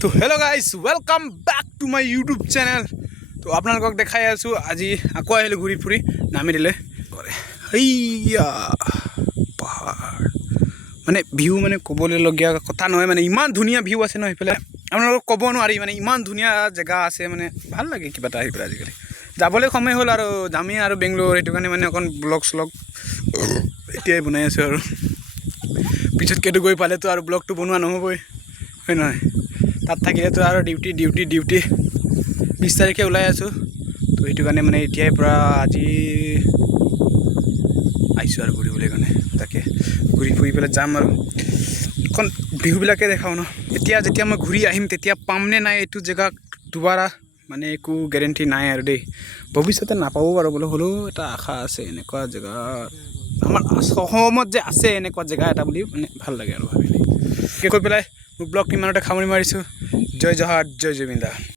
তো hello' guys welcome back to my YouTube channel. তো আপোনালোকক দেখাই আছোঁ আজি আকৌ আহিলোঁ ঘূৰি ফুৰি নামি দিলে সেইয়া পাহাৰ মানে ভিউ মানে ক'বলগীয়া কথা নহয়, মানে ইমান ধুনীয়া ভিউ আছে ন সেইফালে আপোনালোকক ক'ব নোৱাৰি, মানে ইমান ধুনীয়া জেগা আছে, মানে ভাল লাগে কিবা এটা আহি পেলাই। আজিকালি যাবলৈ সময় হ'ল আৰু যামেই আৰু বেংগলোৰ, সেইটো কাৰণে মানে অকণ ব্লগ শ্লগ এতিয়াই বনাই আছোঁ আৰু পিছতকেতো গৈ পালেতো আৰু ব্লগটো বনোৱা নহ'বই, হয় নহয়? তাত থাকিলেতো আৰু ডিউটি 20 তাৰিখে ওলাই আছোঁ। তো সেইটো কাৰণে মানে এতিয়াই পৰা আজি আহিছোঁ আৰু ঘূৰিবলৈ কাৰণে, তাকে ঘূৰি ফুৰি পেলাই যাম আৰু এখন বিহুবিলাকে দেখাওঁ ন। এতিয়া যেতিয়া মই ঘূৰি আহিম তেতিয়া পামনে নাই এইটো জেগা দুবাৰা, মানে একো গেৰেণ্টি নাই আৰু দেই, ভৱিষ্যতে নাপাবও পাৰোঁ বোলো, হ'লেও এটা আশা আছে এনেকুৱা জেগা আমাৰ অসমত যে আছে এনেকুৱা জেগা এটা বুলি, মানে ভাল লাগে আৰু ভাবি কৈ পেলাই মোৰ ব্লগটো ইমানতে সামৰি মাৰিছোঁ। জয় জহাট, জয় জুবিন দা।